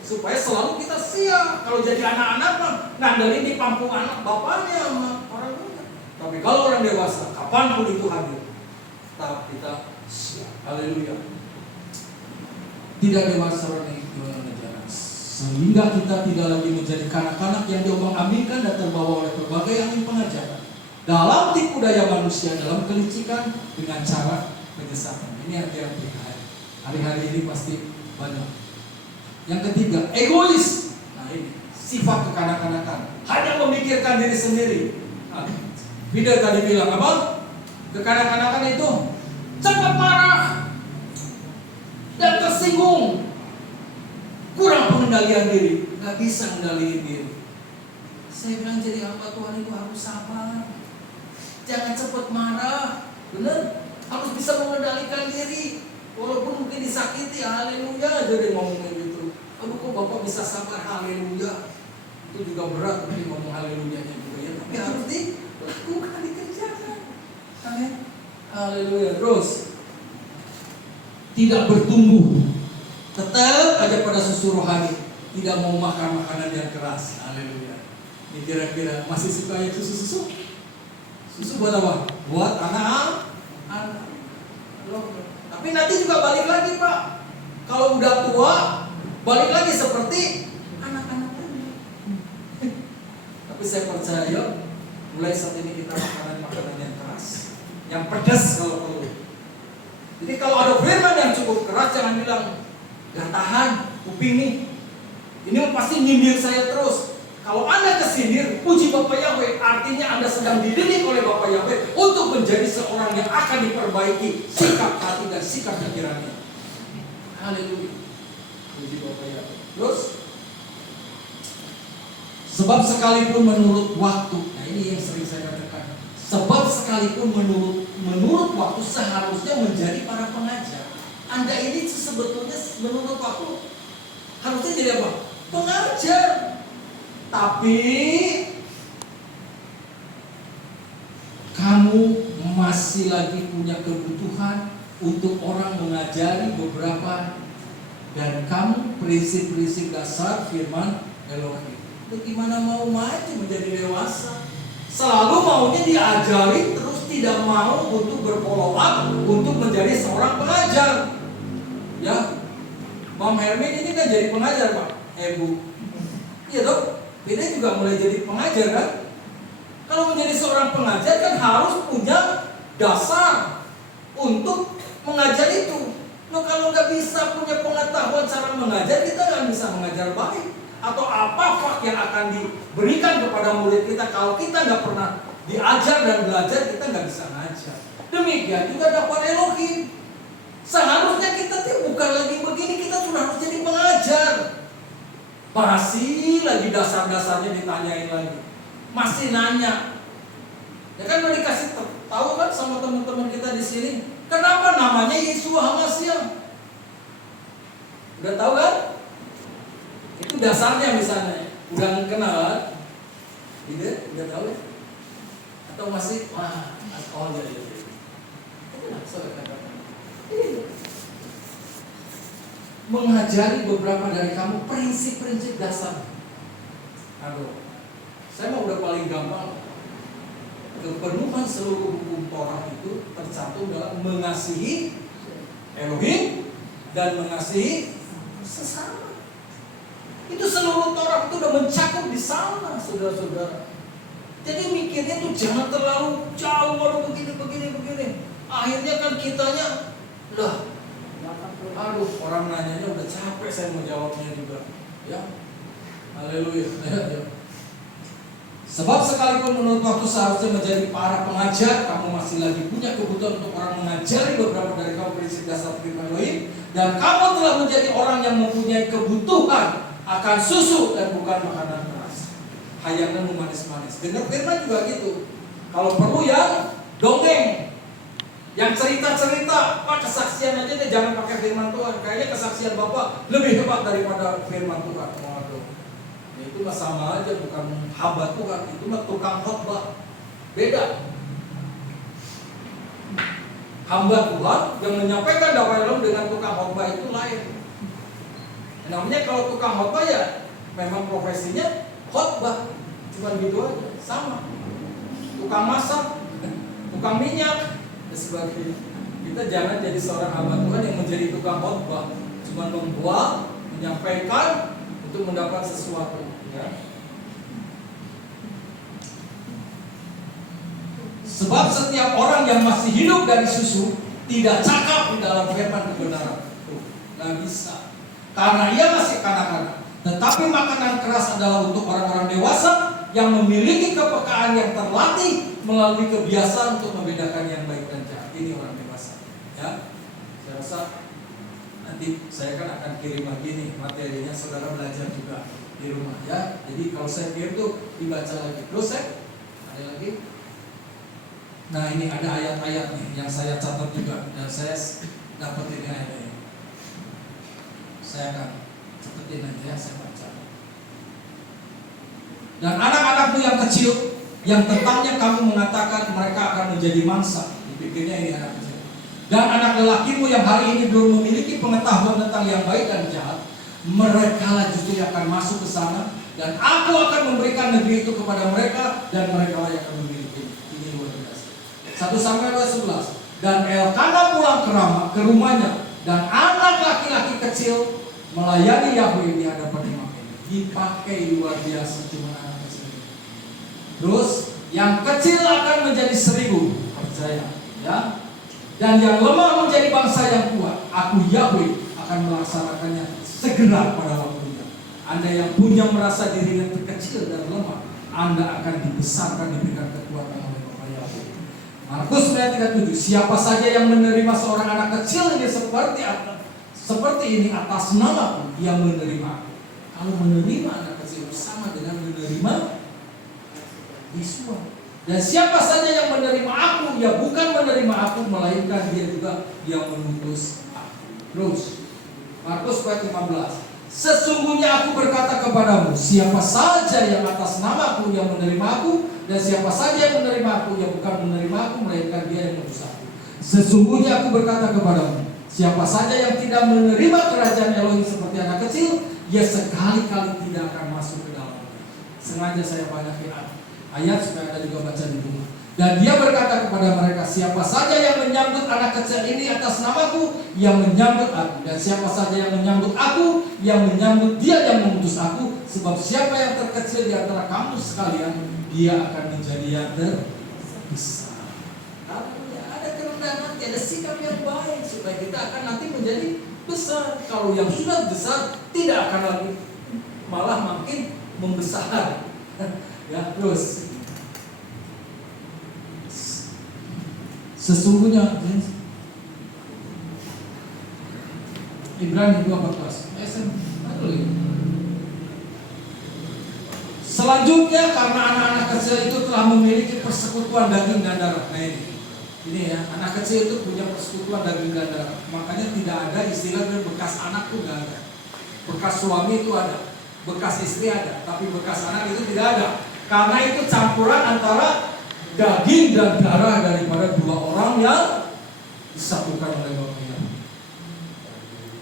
supaya selalu kita siap. Kalau jadi anak-anak mah ngandelin di pangku anak bapaknya sama orang tua. Tapi kalau orang dewasa kapanpun itu hadir, tetap kita siap. Haleluya. Tidak dewasa orang yang ngejar, sehingga kita tidak lagi menjadi kanak-kanak yang diombang-ambingkan dan terbawa oleh berbagai angin pengajaran dalam tipu daya manusia, dalam kelicikan dengan cara penyesatan. Ini arti-arti hari-hari ini pasti banyak. Yang ketiga, egois. Nah ini sifat kekanak-kanakan, hanya memikirkan diri sendiri. Nah, Vida tadi bilang apa? Kekanak-kanakan itu cepat marah dan tersinggung, kurang pengendalian diri, nggak bisa mengendalikan diri. Saya bilang jadi hamba Tuhan itu harus sabar. Jangan cepat marah, benar? Harus bisa mengendalikan diri, walaupun mungkin disakiti. Haleluya aja dia ngomongnya gitu. Aduh kok Bapak bisa sabar, haleluya. Itu juga berat mungkin ngomong haleluyanya juga ya. Tapi harus dilakukan, dikerjakan. Amin. Haleluya. Terus tidak bertumbuh, tetap aja pada susu rohani, tidak mau makan makanan yang keras. Haleluya. Ini kira-kira masih suka yang susu? Susu buat apa? Buat anak. Tapi nanti juga balik lagi Pak. Kalau udah tua, balik lagi seperti anak-anak tadi. Tapi saya percaya mulai saat ini kita makanan yang keras, yang pedas kalau perlu. Jadi kalau ada firman yang cukup keras, jangan bilang gak tahan, kuping nih. Ini pasti nyindir saya terus. Kalau Anda kesindir, puji Bapak Yahweh, artinya Anda sedang dididik oleh Bapak Yahweh untuk menjadi seorang yang akan diperbaiki sikap hati dan sikap pikirannya. Haleluya. Puji Bapak Yahweh. Terus, sebab sekalipun menurut waktu, nah ini yang sering saya katakan, sebab sekalipun menurut waktu seharusnya menjadi para pengajar. Anda ini sebetulnya menurut waktu harusnya jadi apa? Pengajar. Tapi kamu masih lagi punya kebutuhan untuk orang mengajari beberapa dan kamu prinsip-prinsip dasar firman Elohim. Bagaimana mau maju menjadi dewasa? Selalu maunya diajari terus tidak mau untuk berfollow up untuk menjadi seorang pengajar. Ya, Mam Hermin ini kan jadi pengajar Pak, Bu. Iya dong. Beda juga mulai jadi pengajar kan. Kalau menjadi seorang pengajar kan harus punya dasar untuk mengajar itu. Loh kalau nggak bisa punya pengetahuan cara mengajar, kita nggak bisa mengajar baik. Atau apa fak yang akan diberikan kepada murid kita kalau kita nggak pernah diajar dan belajar, kita nggak bisa ngajar. Demikian juga dapat Elohim. Seharusnya kita tuh bukan lagi begini, kita sudah harus jadi pengajar. Masih lagi dasar-dasarnya ditanyain lagi, masih nanya. Ya kan udah dikasih tahu kan sama teman-teman kita di sini, kenapa namanya Yeshua HaMashiach? Udah tahu kan? Itu dasarnya misalnya. Udah kenal? Gitu? Udah tahu? Atau masih oh jadi. Itu saya katakan. Mengajari beberapa dari kamu prinsip-prinsip dasar. Aduh, saya mau udah paling gampang. Kepenuhan seluruh hukum Torah itu tercantum dalam mengasihi Elohim dan mengasihi sesama. Itu seluruh Taurat itu udah mencakup di sana, saudara-saudara. Jadi mikirnya tuh jangan terlalu jauh, baru begini. Akhirnya kan kitanya, aduh, orang nanyanya udah capek, saya mau jawabnya juga. Ya, haleluya. Sebab sekalipun menurut waktu seharusnya menjadi para pengajar, kamu masih lagi punya kebutuhan untuk orang mengajari beberapa dari kamu prinsip dasar firman Elohim, dan kamu telah menjadi orang yang mempunyai kebutuhan akan susu dan bukan makanan keras. Hayangnya manis-manis. Dengar firman juga gitu. Kalau perlu yang dongeng, yang cerita-cerita, kesaksian aja deh, jangan pakai firman Tuhan. Kayaknya kesaksian Bapak lebih hebat daripada firman Tuhan. Itu mah sama aja, bukan hamba Tuhan, itu mah tukang khotbah. Beda. Hamba Tuhan yang menyampaikan dakwah Elohim dengan tukang khotbah itu lain. Namanya kalau tukang khotbah ya memang profesinya khotbah, cuma gitu aja, sama. Tukang masak, tukang minyak, dan sebagainya. Kita jangan jadi seorang hamba Tuhan yang menjadi tukang khotbah, cuma membuat, menyampaikan untuk mendapat sesuatu. Ya. Sebab setiap orang yang masih hidup dari susu tidak cakap di dalam firman kebenaran. Gak bisa. Karena ia masih kanak-kanak. Tetapi makanan keras adalah untuk orang-orang dewasa yang memiliki kepekaan yang terlatih melalui kebiasaan untuk membedakan yang baik dan jahat. Ini orang dewasa. Ya. Saya rasa nanti saya kan akan kirim lagi nih materinya, saudara belajar juga di rumah ya. Jadi kalau saya kirim tuh dibaca lagi. Terus ada lagi. Nah ini ada ayat-ayat nih yang saya catat juga dan saya dapat ini ayat-ayat. Saya akan catetin aja ya, saya baca. Dan anak-anakmu yang kecil yang tentangnya kamu mengatakan mereka akan menjadi mangsa, dipikirnya ini anak kecil. Dan anak lelakimu yang hari ini belum memiliki pengetahuan tentang yang baik dan jahat, mereka lah justru yang akan masuk ke sana, dan aku akan memberikan negeri itu kepada mereka, dan mereka lah yang akan memiliki. Ini luar biasa. 1 Samuel 11. Dan Elkana pulang ke rumahnya, dan anak laki-laki kecil melayani Yahweh di hadapan imam ini. Dipakai luar biasa cuma anak kecil. Terus yang kecil akan menjadi 1000, percaya ya. Dan yang lemah menjadi bangsa yang kuat. Aku Yahweh akan melaksanakannya segera pada waktunya. Anda yang punya merasa dirinya terkecil dan lemah, Anda akan dibesarkan, diberikan kekuatan oleh Bapa Yahweh. Markus 9:37. Siapa saja yang menerima seorang anak kecil ini seperti ini atas nama dia menerima aku. Kalau menerima anak kecil sama dengan menerima Yesus. Dan siapa saja yang menerima aku, ya bukan menerima aku, melainkan dia juga yang mengutus aku. Terus Markus 15. Sesungguhnya aku berkata kepadamu, siapa saja yang atas namaku yang menerima aku, dan siapa saja yang menerima aku, ya bukan menerima aku, melainkan dia yang mengutus aku. Sesungguhnya aku berkata kepadamu, siapa saja yang tidak menerima kerajaan Elohim seperti anak kecil, ya sekali-kali tidak akan masuk ke dalamnya. Sengaja saya banyakin ayat supaya Anda juga baca di rumah. Dan dia berkata kepada mereka, siapa saja yang menyambut anak kecil ini atas namaku, yang menyambut aku. Dan siapa saja yang menyambut aku, yang menyambut dia yang mengutus aku. Sebab siapa yang terkecil di antara kamu sekalian, dia akan menjadi yang terbesar. Ada kerendahan nanti, ada sikap yang baik, supaya kita akan nanti menjadi besar. Kalau yang sudah besar, tidak akan lagi, malah makin membesar. Ya, terus sesungguhnya Ibrani 2:14. Selanjutnya karena anak-anak kecil itu telah memiliki persekutuan daging dan darah. Nah ini ya, anak kecil itu punya persekutuan daging dan darah. Makanya tidak ada istilah bekas anak tuh gak ada. Bekas suami itu ada, bekas istri ada, tapi bekas anak itu tidak ada. Karena itu campuran antara daging dan darah daripada dua orang yang disatukan oleh Bapa Yahweh.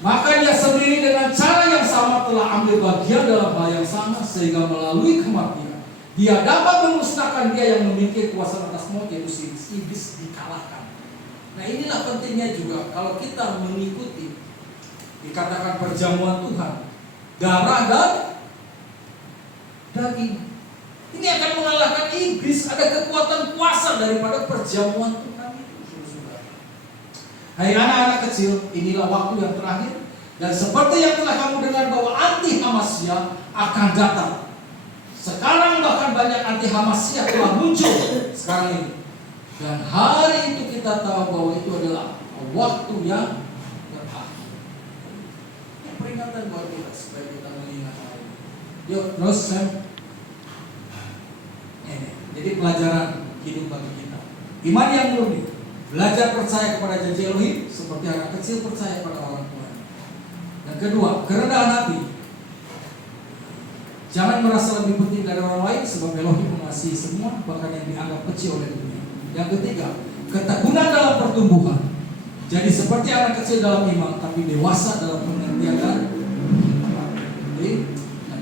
Maka dia sendiri dengan cara yang sama telah ambil bagian dalam hal yang sama, sehingga melalui kematian dia dapat memusnahkan dia yang memiliki kuasa atas maut, yaitu iblis dikalahkan. Nah inilah pentingnya juga kalau kita mengikuti Dikatakan perjamuan Tuhan, darah dan daging. Ini akan mengalahkan iblis. Ada kekuatan kuasa daripada perjamuan Tuhan itu. Hai anak-anak kecil, inilah waktu yang terakhir. Dan seperti yang telah kamu dengar bahwa anti Hamasya akan datang. Sekarang bahkan banyak anti Hamasya telah muncul sekarang ini. Dan hari itu kita tahu bahwa itu adalah waktu yang terakhir. Ini peringatan buat kita supaya kita mengingat hal ini. Yuk, terus Sam. Jadi pelajaran hidup bagi kita. Iman yang murni, belajar percaya kepada janji Elohim seperti anak kecil percaya pada orang tua. Yang kedua, kerendahan hati. Jangan merasa lebih penting dari orang lain sebab Elohim mengasihi semua, bahkan yang dianggap kecil oleh dunia. Yang ketiga, ketekunan dalam pertumbuhan. Jadi seperti anak kecil dalam iman, tapi dewasa dalam pengertian dan yang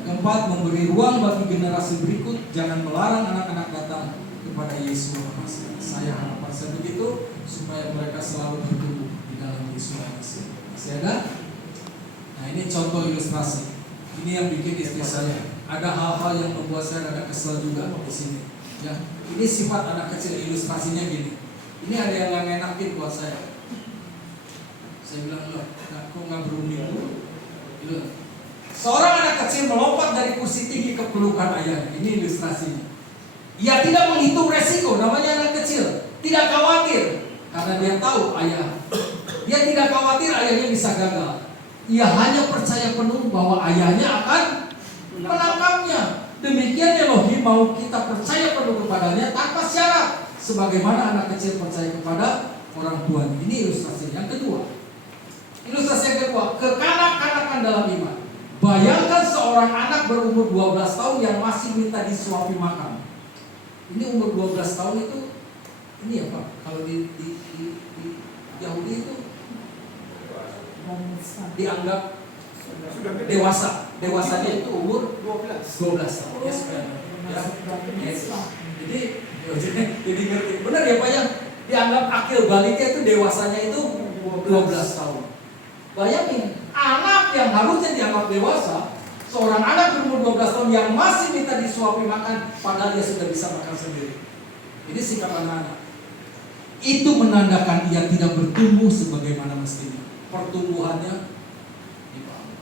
keempat, memberi ruang bagi generasi berikut. Jangan melarang anak-anak datang kepada Yesus Kristus. Saya harapan saya begitu supaya mereka selalu bertumbuh di dalam Yesus Kristus. Masih ada? Nah, ini contoh ilustrasi. Ini yang bikin istri saya. Ada hal-hal yang membuat saya agak kesel juga di sini. Ya, ini sifat anak kecil, ilustrasinya gini. Ini ada yang nggak enakin buat saya. Saya bilang, loh, kok nggak berunding dulu? Gitu. Seorang anak kecil melompat dari kursi tinggi ke pelukan ayahnya. Ini ilustrasinya. Ia tidak menghitung resiko, namanya anak kecil. Tidak khawatir, karena dia tahu ayah. Dia tidak khawatir ayahnya bisa gagal. Ia hanya percaya penuh bahwa ayahnya akan menangkapnya. Demikian Elohim mau kita percaya penuh kepadanya tanpa syarat, sebagaimana anak kecil percaya kepada orang tuanya. Ini ilustrasi yang kedua. Ilustrasi yang kedua, kekanak-kanakan dalam iman. Bayangkan seorang anak berumur 12 tahun yang masih minta disuapi makan. Ini umur 12 tahun itu, ini ya Pak, kalau di Yahudi itu dianggap dewasa. Dewasanya itu umur 12 tahun. Yes, yes. Jadi ngerti. Benar ya Pak ya? Dianggap akil baliknya itu dewasanya itu 12 tahun. Bayangin, anak yang harusnya dianggap dewasa, seorang anak berumur 12 tahun yang masih minta disuapi makan, padahal dia sudah bisa makan sendiri. Ini sikap anak-anak. Itu menandakan ia tidak bertumbuh sebagaimana mestinya. Pertumbuhannya dibangun.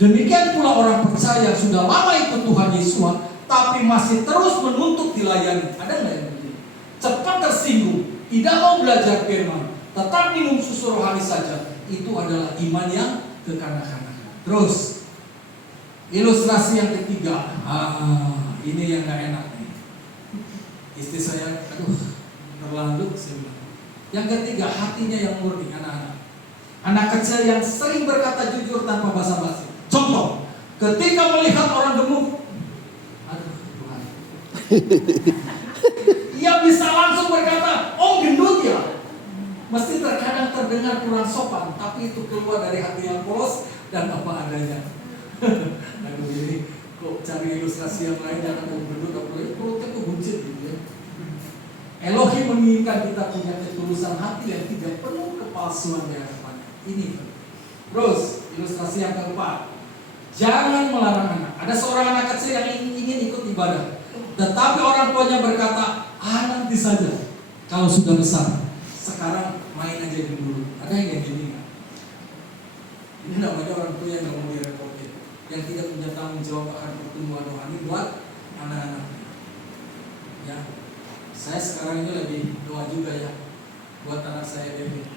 Demikian pula orang percaya sudah lama ikut Tuhan Yesus, tapi masih terus menuntut dilayani. Ada nggak yang begini? Cepat tersinggung, tidak mau belajar firman, tetap minum susu rohani saja. Itu adalah iman yang kekanak-kanakan. Terus ilustrasi yang ketiga. Ini yang gak enak nih. Istri saya, terlalu saya bilang. Yang ketiga, hatinya yang murni, anak-anak. Anak kecil yang sering berkata jujur tanpa basa-basi. Contoh, ketika melihat orang gemuk, Tuhan, ia bisa langsung berkata, oh gendut ya. Mesti terkadang terdengar kurang sopan, tapi itu keluar dari hati yang polos dan apa adanya. Aduh, ini kok cari ilustrasi yang lain, jangan gendut, apalagi perutnya kok buncit gitu ya. Elohim menginginkan kita punya ketulusan hati yang tidak penuh kepalsuan di hadapannya. Ini. Terus ilustrasi yang keempat, jangan melarang anak. Ada seorang anak kecil yang ingin ikut ibadah, tetapi orang tuanya berkata, nanti saja kalau sudah besar. Sekarang main aja dulu. Ada yang gini nggak? Ini namanya orang tua yang nggak mau direpotin, yang tidak punya tanggung jawab akan pertumbuhan rohani buat anak-anak. Ya, saya sekarang ini lagi doa juga ya buat anak saya David,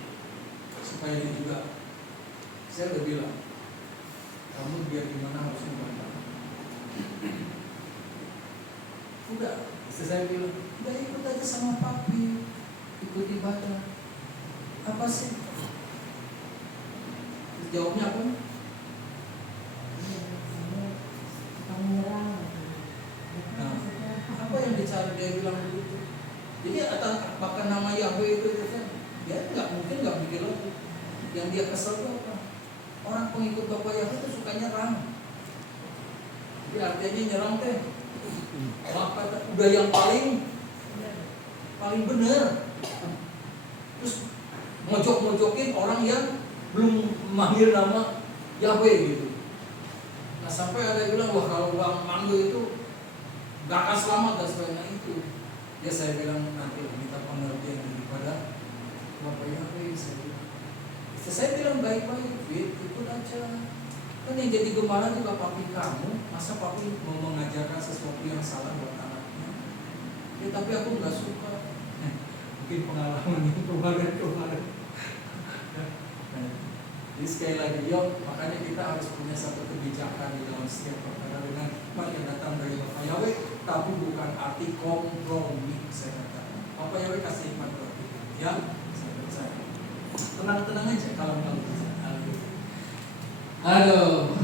supaya dia juga. Saya udah bilang, kamu biar gimana harus membantu. Udah, istri saya bilang, udah ikut aja sama papi. Ikut ibadah. Apa sih? Jawabnya apa? Nah, apa yang dicari dia bilang begitu? Jadi bahkan nama Yahweh itu kan dia nggak mikir lagi. Yang dia kesel itu apa? Orang pengikut Bapak Yahweh itu suka nyerang. Jadi artinya nyerang teh. Udah yang paling benar. Terus mojok-mojokin orang yang belum memanggil nama Yahweh gitu. Nah sampai ada yang bilang, wah kalau Bang manggil itu gak akan selamat dan sebagainya itu. Ya saya bilang nanti minta pengertian daripada Bapak Yahweh. Saya bilang baik-baik, ikut aja. Kan yang jadi gembala juga papi kamu, masa papi mau mengajarkan sesuatu yang salah buat anaknya? Ya tapi aku nggak suka. Mungkin pengalaman itu kemarin. Jadi sekali lagi, makanya kita harus punya satu kebijakan di dalam setiap perkara dengan hikmat yang datang dari Bapak Yahweh, tapi bukan arti kompromi. Saya katakan, Bapak Yahweh kasih hikmat buat kita, ya, saya percaya. Tenang-tenang aja kalau nggak percaya. Aduh,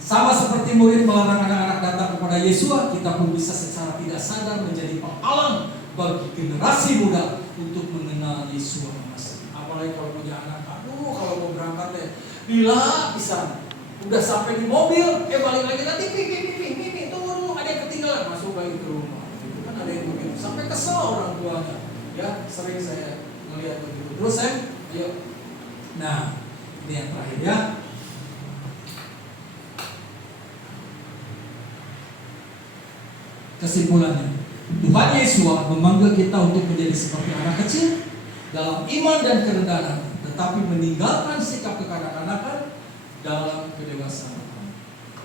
sama seperti murid melarang anak-anak datang kepada Yesua, kita pun bisa secara tidak sadar menjadi penghalang bagi generasi muda untuk mengenal Yesua Masih. Apalagi kalau punya anak, kalau mau berangkat ya, bila bisa udah sampai di mobil, balik lagi nanti pipi tunggu ada yang ketinggalan, masuk lagi ke rumah. Itu kan ada yang begitu, sampai kesel orang tuanya. Ya sering saya melihat begitu. Terus ayo. Nah ini yang terakhir ya. Kesimpulannya, Tuhan Yesus memanggil kita untuk menjadi seperti anak kecil dalam iman dan kerendahan, tetapi meninggalkan sikap kekanak-kanakan dalam kedewasaan.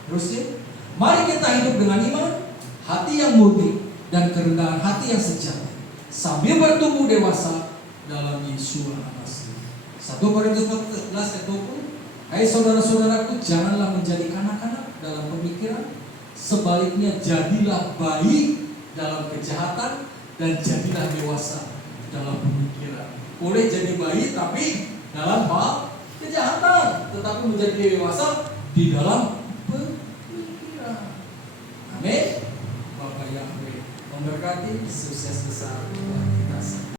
Terusnya, mari kita hidup dengan iman, hati yang murni, dan kerendahan hati yang sejati, sambil bertumbuh dewasa dalam Yesus Masih. 1 Korintus 14 ayat 20. Hai saudara-saudaraku, janganlah menjadi kanak-kanak dalam pemikiran, sebaliknya jadilah bayi dalam kejahatan dan jadilah dewasa dalam pemikiran. Boleh jadi bayi tapi dalam hal kejahatan, tetapi menjadi dewasa di dalam pemikiran. Amin. Bapak Yahweh memberkati, sukses besar buat kita semua.